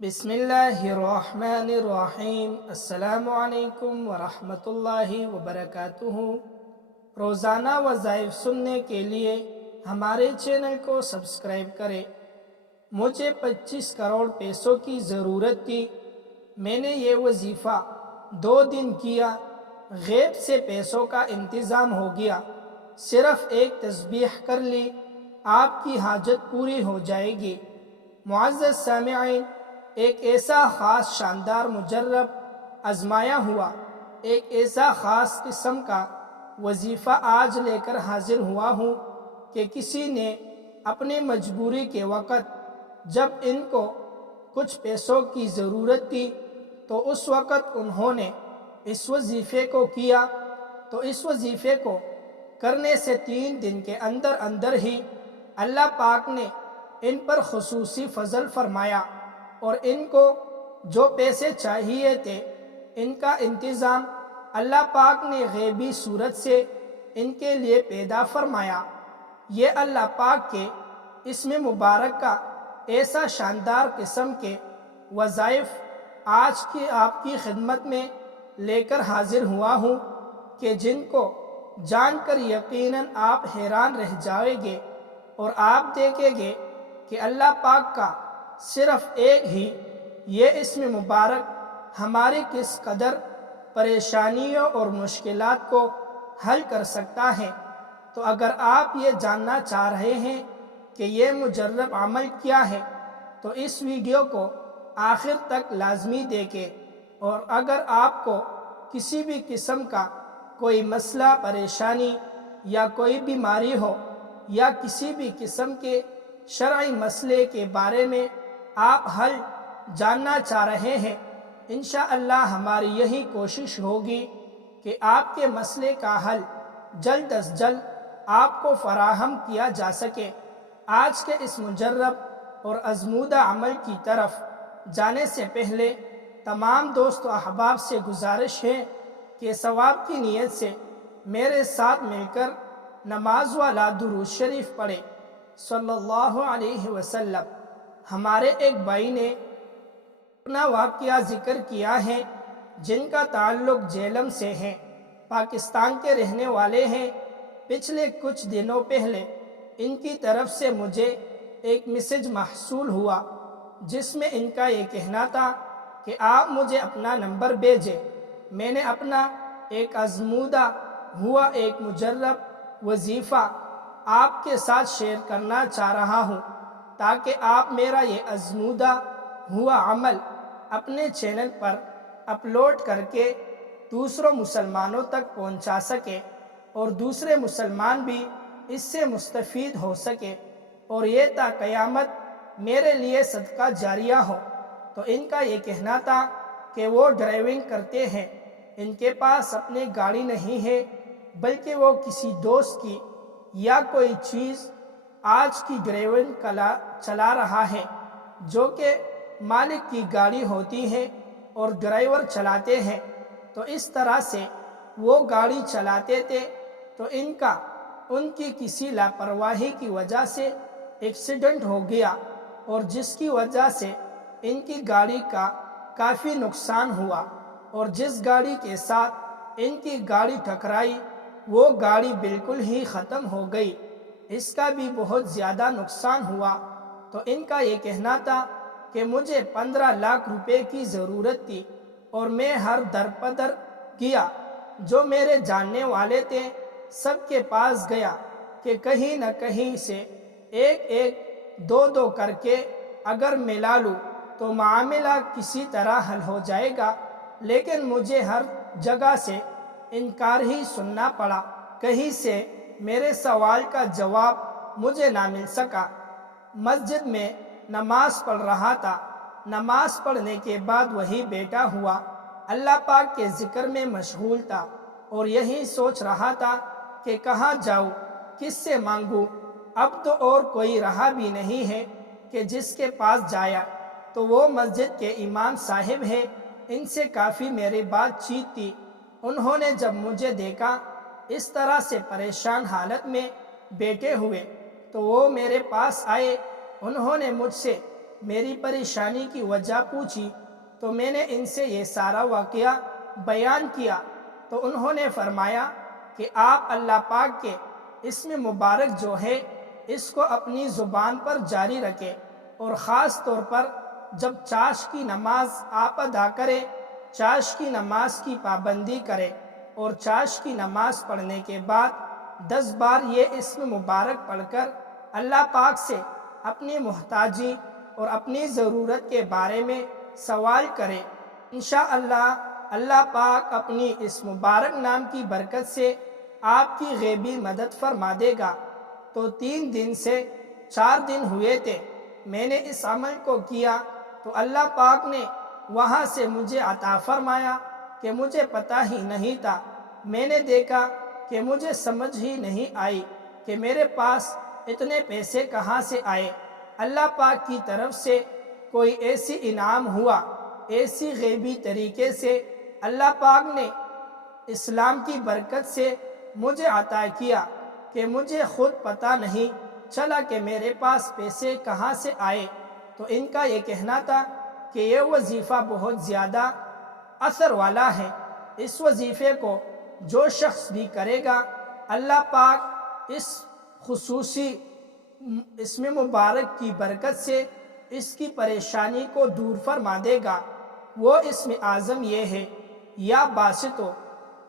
بسم اللہ الرحمن الرحیم۔ السلام علیکم ورحمۃ اللہ وبرکاتہ۔ روزانہ وظائف سننے کے لیے ہمارے چینل کو سبسکرائب کریں۔ مجھے 25 کروڑ پیسوں کی ضرورت تھی۔ میں نے یہ وظیفہ 2 دن کیا، غیب سے پیسوں کا انتظام ہو گیا۔ صرف ایک تسبیح کر لی، آپ کی حاجت پوری ہو جائے گی۔ معزز سامعین، ایک ایسا خاص شاندار مجرب آزمایا ہوا، ایک ایسا خاص قسم کا وظیفہ آج لے کر حاضر ہوا ہوں کہ کسی نے اپنی مجبوری کے وقت جب ان کو کچھ پیسوں کی ضرورت تھی تو اس وقت انہوں نے اس وظیفے کو کیا، تو اس وظیفے کو کرنے سے 3 دن کے اندر اندر ہی اللہ پاک نے ان پر خصوصی فضل فرمایا، اور ان کو جو پیسے چاہیے تھے ان کا انتظام اللہ پاک نے غیبی صورت سے ان کے لیے پیدا فرمایا۔ یہ اللہ پاک کے اسم مبارک کا ایسا شاندار قسم کے وظائف آج کی آپ کی خدمت میں لے کر حاضر ہوا ہوں کہ جن کو جان کر یقیناً آپ حیران رہ جائیں گے، اور آپ دیکھیں گے کہ اللہ پاک کا صرف ایک ہی یہ اسم مبارک ہماری کس قدر پریشانیوں اور مشکلات کو حل کر سکتا ہے۔ تو اگر آپ یہ جاننا چاہ رہے ہیں کہ یہ مجرب عمل کیا ہے تو اس ویڈیو کو آخر تک لازمی دیکھیں، اور اگر آپ کو کسی بھی قسم کا کوئی مسئلہ، پریشانی یا کوئی بیماری ہو یا کسی بھی قسم کے شرعی مسئلے کے بارے میں آپ حل جاننا چاہ رہے ہیں، انشاءاللہ ہماری یہی کوشش ہوگی کہ آپ کے مسئلے کا حل جلد از جلد آپ کو فراہم کیا جا سکے۔ آج کے اس مجرب اور آزمودہ عمل کی طرف جانے سے پہلے تمام دوست و احباب سے گزارش ہے کہ ثواب کی نیت سے میرے ساتھ مل کر نماز والا درود شریف پڑھے صلی اللہ علیہ وسلم۔ ہمارے ایک بھائی نے اپنا واقعہ ذکر کیا ہے جن کا تعلق جہلم سے ہے، پاکستان کے رہنے والے ہیں۔ پچھلے کچھ دنوں پہلے ان کی طرف سے مجھے ایک میسج محصول ہوا جس میں ان کا یہ کہنا تھا کہ آپ مجھے اپنا نمبر بھیجیں، میں نے اپنا ایک آزمودہ ہوا ایک مجرب وظیفہ آپ کے ساتھ شیئر کرنا چاہ رہا ہوں تاکہ آپ میرا یہ آزمودہ ہوا عمل اپنے چینل پر اپلوڈ کر کے دوسروں مسلمانوں تک پہنچا سکے، اور دوسرے مسلمان بھی اس سے مستفید ہو سکے، اور یہ تا قیامت میرے لیے صدقہ جاریہ ہو۔ تو ان کا یہ کہنا تھا کہ وہ ڈرائیونگ کرتے ہیں، ان کے پاس اپنی گاڑی نہیں ہے بلکہ وہ کسی دوست کی یا کوئی چیز آج کی ڈرائیونگ چلا رہا ہے جو کہ مالک کی گاڑی ہوتی ہے اور ڈرائیور چلاتے ہیں۔ تو اس طرح سے وہ گاڑی چلاتے تھے تو ان کی کسی لاپرواہی کی وجہ سے ایکسیڈنٹ ہو گیا، اور جس کی وجہ سے ان کی گاڑی کا کافی نقصان ہوا، اور جس گاڑی کے ساتھ ان کی گاڑی ٹکرائی وہ گاڑی بالکل ہی ختم ہو گئی، اس کا بھی بہت زیادہ نقصان ہوا۔ تو ان کا یہ کہنا تھا کہ مجھے 15 لاکھ روپے کی ضرورت تھی، اور میں ہر در پدر گیا، جو میرے جاننے والے تھے سب کے پاس گیا کہ کہیں نہ کہیں سے ایک دو کر کے اگر ملا لوں تو معاملہ کسی طرح حل ہو جائے گا، لیکن مجھے ہر جگہ سے انکار ہی سننا پڑا، کہیں سے میرے سوال کا جواب مجھے نہ مل سکا۔ مسجد میں نماز پڑھ رہا تھا، نماز پڑھنے کے بعد وہی بیٹھا ہوا اللہ پاک کے ذکر میں مشغول تھا، اور یہی سوچ رہا تھا کہ کہاں جاؤں، کس سے مانگوں، اب تو اور کوئی رہا بھی نہیں ہے کہ جس کے پاس جایا۔ تو وہ مسجد کے امام صاحب ہیں، ان سے کافی میری بات چیت تھی۔ انہوں نے جب مجھے دیکھا اس طرح سے پریشان حالت میں بیٹھے ہوئے تو وہ میرے پاس آئے، انہوں نے مجھ سے میری پریشانی کی وجہ پوچھی تو میں نے ان سے یہ سارا واقعہ بیان کیا تو انہوں نے فرمایا کہ آپ اللہ پاک کے اسم مبارک جو ہے اس کو اپنی زبان پر جاری رکھیں، اور خاص طور پر جب چاش کی نماز آپ ادا کریں، چاش کی نماز کی پابندی کریں، اور چاش کی نماز پڑھنے کے بعد 10 بار یہ اسم مبارک پڑھ کر اللہ پاک سے اپنی محتاجی اور اپنی ضرورت کے بارے میں سوال کریں۔ انشاءاللہ اللہ پاک اپنی اس مبارک نام کی برکت سے آپ کی غیبی مدد فرما دے گا۔ تو 3 دن سے 4 دن ہوئے تھے میں نے اس عمل کو کیا تو اللہ پاک نے وہاں سے مجھے عطا فرمایا کہ مجھے پتہ ہی نہیں تھا۔ میں نے دیکھا کہ مجھے سمجھ ہی نہیں آئی کہ میرے پاس اتنے پیسے کہاں سے آئے۔ اللہ پاک کی طرف سے کوئی ایسی انعام ہوا، ایسی غیبی طریقے سے اللہ پاک نے اسلام کی برکت سے مجھے عطا کیا کہ مجھے خود پتہ نہیں چلا کہ میرے پاس پیسے کہاں سے آئے۔ تو ان کا یہ کہنا تھا کہ یہ وظیفہ بہت زیادہ اثر والا ہے، اس وظیفے کو جو شخص بھی کرے گا اللہ پاک اس خصوصی اسم مبارک کی برکت سے اس کی پریشانی کو دور فرما دے گا۔ وہ اسم اعظم یہ ہے یا باسطو۔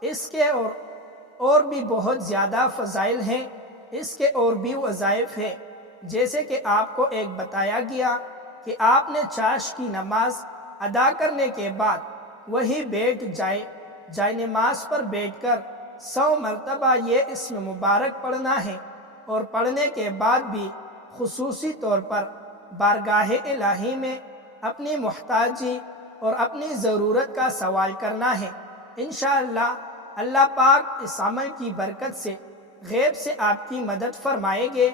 اس کے اور بھی بہت زیادہ فضائل ہیں، اس کے اور بھی وظائف ہیں، جیسے کہ آپ کو ایک بتایا گیا کہ آپ نے چاش کی نماز ادا کرنے کے بعد وہی بیٹھ جائے نماز پر بیٹھ کر 100 مرتبہ یہ اسم مبارک پڑھنا ہے، اور پڑھنے کے بعد بھی خصوصی طور پر بارگاہ الہی میں اپنی محتاجی اور اپنی ضرورت کا سوال کرنا ہے۔ انشاءاللہ اللہ پاک اس عمل کی برکت سے غیب سے آپ کی مدد فرمائیں گے۔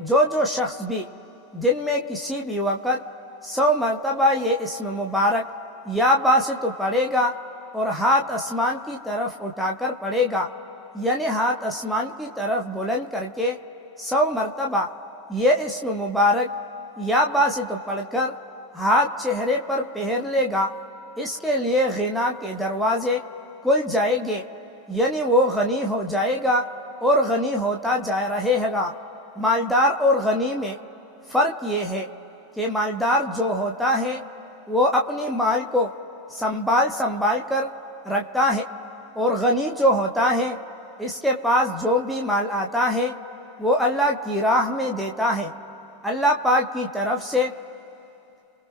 جو شخص بھی دن میں کسی بھی وقت 100 مرتبہ یہ اسم مبارک یا باسطو پڑھے گا اور ہاتھ آسمان کی طرف اٹھا کر پڑھے گا، یعنی ہاتھ آسمان کی طرف بلند کر کے 100 مرتبہ یہ اسم مبارک یا باسطو پڑھ کر ہاتھ چہرے پر پہر لے گا، اس کے لیے غنا کے دروازے کھل جائیں گے، یعنی وہ غنی ہو جائے گا اور غنی ہوتا جا رہے گا۔ مالدار اور غنی میں فرق یہ ہے کہ مالدار جو ہوتا ہے وہ اپنی مال کو سنبھال کر رکھتا ہے، اور غنی جو ہوتا ہے اس کے پاس جو بھی مال آتا ہے وہ اللہ کی راہ میں دیتا ہے۔ اللہ پاک کی طرف سے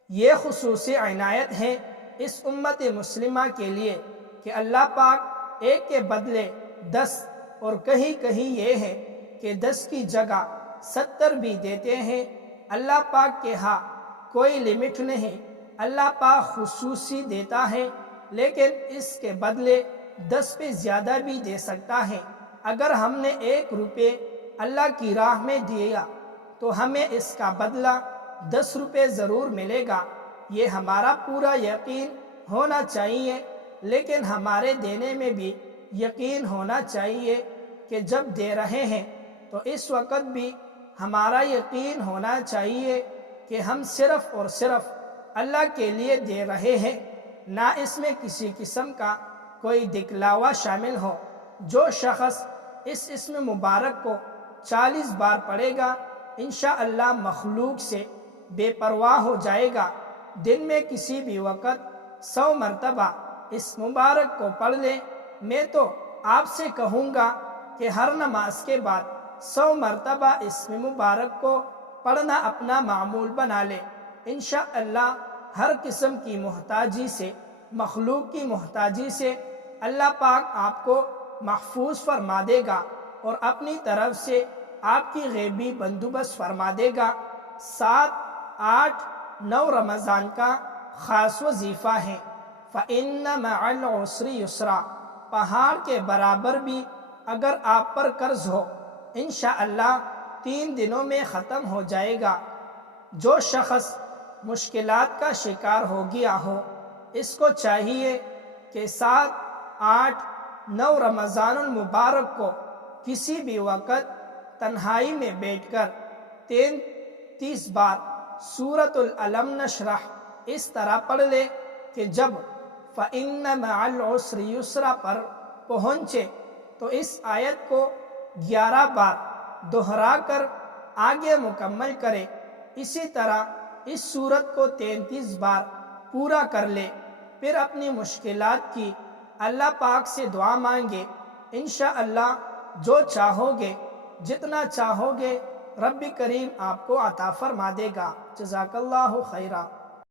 یہ خصوصی عنایت ہے اس امت مسلمہ کے لیے کہ اللہ پاک ایک کے بدلے 10، اور کہیں کہیں یہ ہے کہ 10 کی جگہ 70 بھی دیتے ہیں۔ اللہ پاک کے ہاں کوئی لمٹ نہیں، اللہ پاک خصوصی دیتا ہے، لیکن اس کے بدلے 10 پہ زیادہ بھی دے سکتا ہے۔ اگر ہم نے 1 روپے اللہ کی راہ میں دیا تو ہمیں اس کا بدلہ 10 روپے ضرور ملے گا، یہ ہمارا پورا یقین ہونا چاہیے۔ لیکن ہمارے دینے میں بھی یقین ہونا چاہیے کہ جب دے رہے ہیں تو اس وقت بھی ہمارا یقین ہونا چاہیے کہ ہم صرف اور صرف اللہ کے لیے دے رہے ہیں، نہ اس میں کسی قسم کا کوئی دکھلاوا شامل ہو۔ جو شخص اس اسم مبارک کو 40 بار پڑھے گا انشاءاللہ مخلوق سے بے پرواہ ہو جائے گا۔ دن میں کسی بھی وقت 100 مرتبہ اس مبارک کو پڑھ لیں۔ میں تو آپ سے کہوں گا کہ ہر نماز کے بعد 100 مرتبہ اس مبارک کو پڑھنا اپنا معمول بنا لیں۔ انشاءاللہ ہر قسم کی محتاجی سے، مخلوق کی محتاجی سے اللہ پاک آپ کو محفوظ فرما دے گا اور اپنی طرف سے آپ کی غیبی بندوبست فرما دے گا۔ 7، 8، 9 رمضان کا خاص وظیفہ ہے۔ فَإِنَّ مَعَ الْعُسْرِ يُسْرًا، پہاڑ کے برابر بھی اگر آپ پر قرض ہو انشاءاللہ 3 دنوں میں ختم ہو جائے گا۔ جو شخص مشکلات کا شکار ہو گیا ہو اس کو چاہیے کہ 7، 8، 9 رمضان المبارک کو کسی بھی وقت تنہائی میں بیٹھ کر 33 بار سورۃ العلم نشرح اس طرح پڑھ لے کہ جب فَإِنَّ مَعَ الْعُسْرِ يُسْرًا پر پہنچے تو اس آیت کو 11 بار دہرا کر آگے مکمل کرے۔ اسی طرح اس سورت کو 33 بار پورا کر لے، پھر اپنی مشکلات کی اللہ پاک سے دعا مانگے۔ انشاءاللہ جو چاہو گے، جتنا چاہو گے، رب کریم آپ کو عطا فرما دے گا۔ جزاک اللہ خیرہ۔